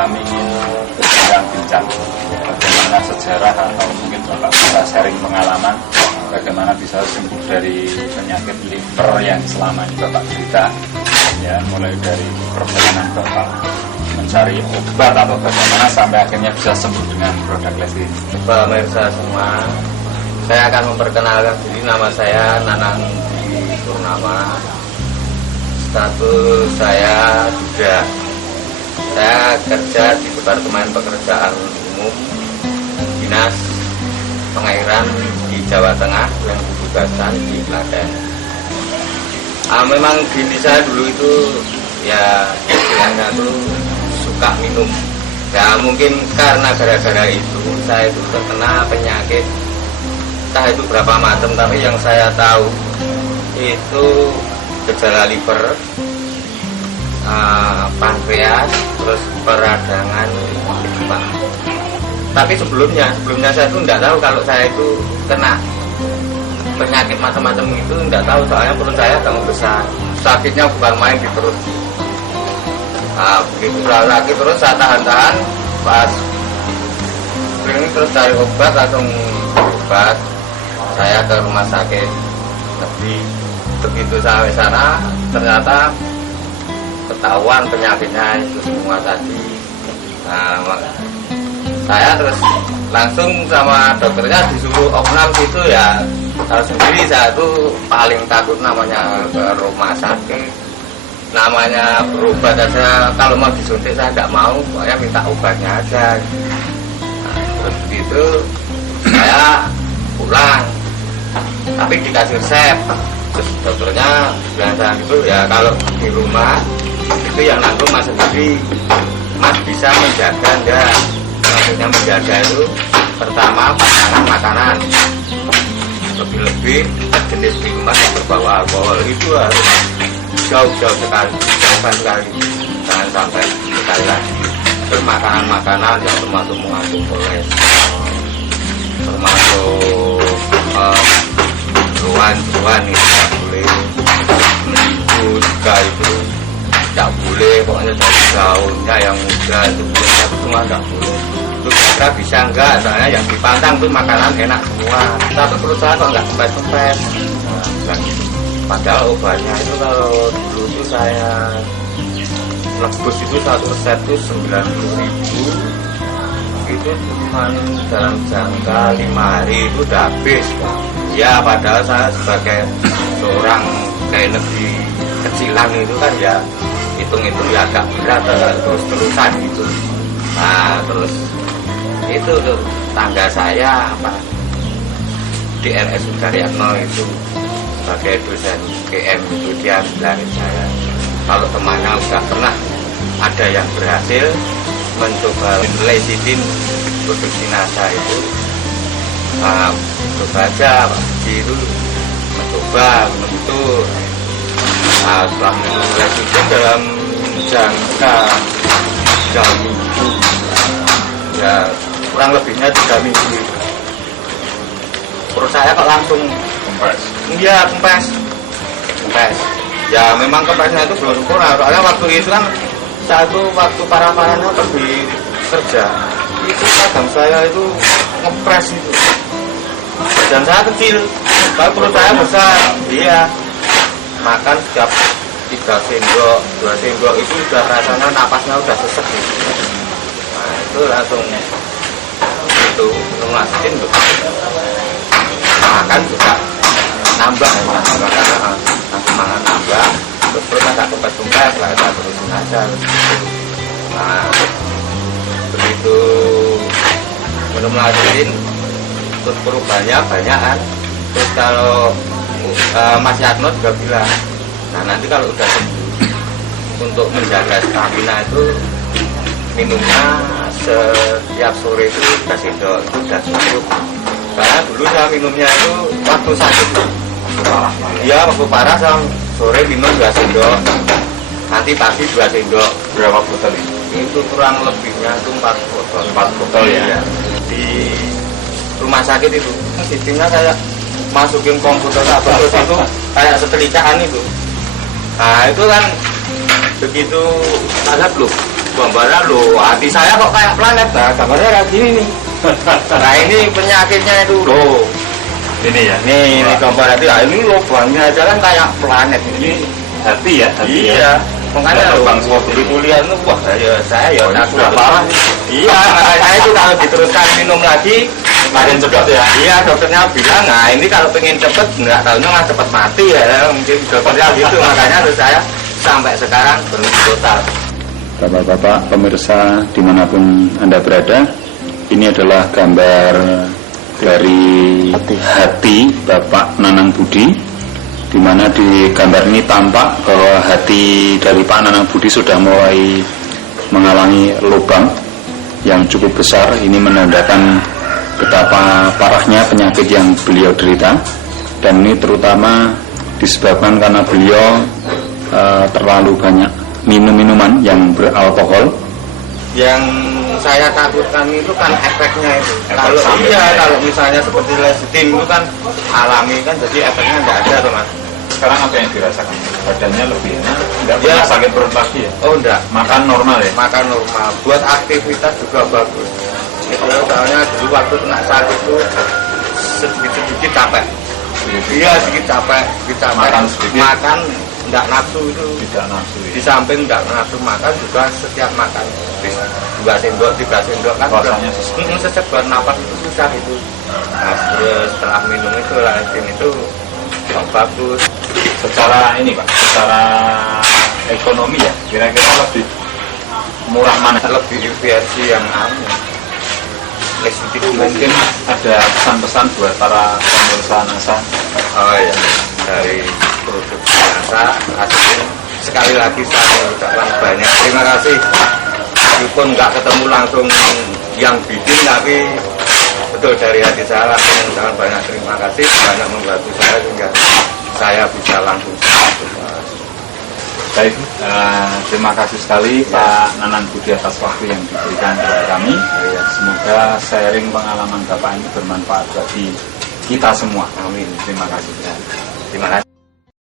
kami ingin bincang-bincang bagaimana sejarah atau mungkin Bapak bisa sharing pengalaman bagaimana bisa sembuh dari penyakit liver yang selama ini Bapak derita, ya, mulai dari perjalanan Bapak mencari obat atau bagaimana sampai akhirnya bisa sembuh dengan produk Lesti. Pemirsa semua, saya akan memperkenalkan diri. Nama saya Nanang Purnama. Status saya sudah, saya kerja di Departemen Pekerjaan Umum Dinas Pengairan di Jawa Tengah yang ditugaskan di Klaten. Memang diri saya dulu itu ya istilahnya tuh suka minum. Ya mungkin karena gara-gara itu saya itu terkena penyakit, entah itu berapa macam, tapi yang saya tahu itu gejala liver, pankreas, terus peradangan liver. Tapi sebelumnya saya itu tidak tahu kalau saya itu kena penyakit macam-macam itu, tidak tahu, soalnya perut saya agak besar, sakitnya bukan main di perut. Begitu lagi terus saya tahan-tahan, pas ini terus cari obat, langsung obat saya ke rumah sakit negeri. Begitu sampai sana ternyata ketahuan penyakitnya itu semua tadi. Saya terus langsung sama dokternya disuruh opnam gitu ya. Tahu sendiri saya tuh paling takut namanya ke rumah sakit, namanya berobat aja. Kalau mau disuntik saya tidak mau, pokoknya minta obatnya aja. Terus begitu saya pulang, tapi dikasih resep. Terus dokternya bilang saya gitu, ya kalau di rumah itu yang nanggung Mas sendiri, Mas bisa menjaga enggak? Maksudnya menjaga itu pertama makanan, lebih-lebih jenis minuman yang berbau alkohol itu harus jauh-jauh sekali, jangan sampai sekali lagi. Terus makanan-makanan yang termasuk mengandung kolesterol, termasuk jeruan itu tidak boleh, itu juga itu tidak boleh, pokoknya dari daunnya yang muda itu semua tidak boleh. Itu kira bisa enggak, soalnya yang dipantang tuh makanan enak semua, tapi perut saya kok enggak kempes-kempes. Padahal obatnya itu kalau dulu itu saya nebus itu satu resep itu 90.000, itu cuma dalam jangka 5 hari itu udah habis. Ya padahal saya sebagai seorang kayak negeri kecilan itu kan ya hitung-hitung ya agak berat, terus-terusan gitu. Nah terus itu tuh tangga saya di RSU Karyatno itu sebagai dosen PM itu dia bilangin saya kalau temannya udah pernah ada yang berhasil mencoba lecitin produksi NASA itu, coba aja Pak itu mencoba minum itu. Setelah minum lecitin dalam jangka 3 minggu, ya kurang lebihnya 3 minggu, perut saya kok langsung kempes. Iya kempes. Ya memang kempesnya itu belum sempurna, soalnya waktu itu kan waktu parah-parahnya pergi kerja itu kadang saya itu ngepres itu, dan saya kecil tapi perut saya besar. Iya, makan setiap 3 sendok 2 sendok itu udah rasanya napasnya udah sesek gitu. Nah itu langsung itu ngelasin tuh, makan juga nambah, makan nambah, terus perut agak kempes-kempes lah, saya terusin aja. Nah begitu minum lecitin terus perubahannya banyakan. Terus kalau Mas Yatno juga bilang, nah nanti kalau udah sembuh untuk menjaga stamina itu minumnya setiap sore itu 3 sendok itu udah cukup. Karena dulu saya minumnya itu waktu sakit, iya waktu parah saya sore minum 2 sendok, nanti pagi 2 sendok. Berapa botol ini? Itu kurang lebihnya itu 4 botol. 4 botol ya. Di rumah sakit itu sistemnya kayak masukin komputer apa terus itu kayak setricaan itu. Nah itu kan begitu ada belum gambarnya loh, hati saya kok kayak planet. Nah, gambarnya kayak gini nih. Nah, ini penyakitnya itu loh. Ini ya. Ini gambar hati. Nah, ini lubangnya aja kan kayak planet ini. Hati ya. Iya. Makanya lubang begitu lihat tuh, wah saya ya sudah parah. Iya, makanya itu kalau diteruskan minum lagi makin cepat ya. Iya, dokternya bilang, nah ini kalau pengen cepet, nggak tahunya malah cepet mati ya. Mungkin dokternya gitu, makanya terus saya sampai sekarang berhenti total. Bapak-bapak pemirsa dimanapun Anda berada, ini adalah gambar dari hati Bapak Nanang Budi, di mana di gambar ini tampak bahwa hati dari Pak Nanang Budi sudah mulai mengalami lubang yang cukup besar. Ini menandakan betapa parahnya penyakit yang beliau derita, dan ini terutama disebabkan karena beliau terlalu banyak minum minuman yang beralkohol. Yang saya takutkan itu kan efeknya itu. Kalau sampingnya. kalau misalnya seperti lecithin itu kan alami kan, jadi efeknya nggak ada tuh Mas. Sekarang apa yang dirasakan? Badannya lebih enak? Tidak Ya. pernah sakit perut lagi ya? Oh enggak, Makan normal ya? makan normal. Buat aktivitas juga bagus. Itu soalnya dulu waktu kena sakit itu sedikit capek. Iya, sedikit capek. Makan sedikit. Makan enggak nafsu itu. Tidak nafsu ya? Di samping enggak nafsu makan juga, setiap makan 2 sendok 3 sendok kan rasanya sesek buat napas itu susah itu. Nah, setelah minum itu lecithin itu bagus. Secara ini Pak, secara ekonomi ya, kira-kira lebih murah mana? Lebih versi yang lecithin Mungkin ada pesan-pesan buat para pemirsa NASA. Oh ya, dari produk NASA asli. Sekali lagi saya ucapkan banyak terima kasih. Meskipun nggak ketemu langsung yang bikin, tapi betul dari hati saya langsung mengucapkan banyak terima kasih, banyak membantu saya sehingga saya bisa langsung. Baik, terima kasih sekali Pak Nanang Budi atas waktu yang diberikan kepada kami. Semoga sharing pengalaman Bapak ini bermanfaat bagi kita semua. Amin. Terima kasih. Terima kasih.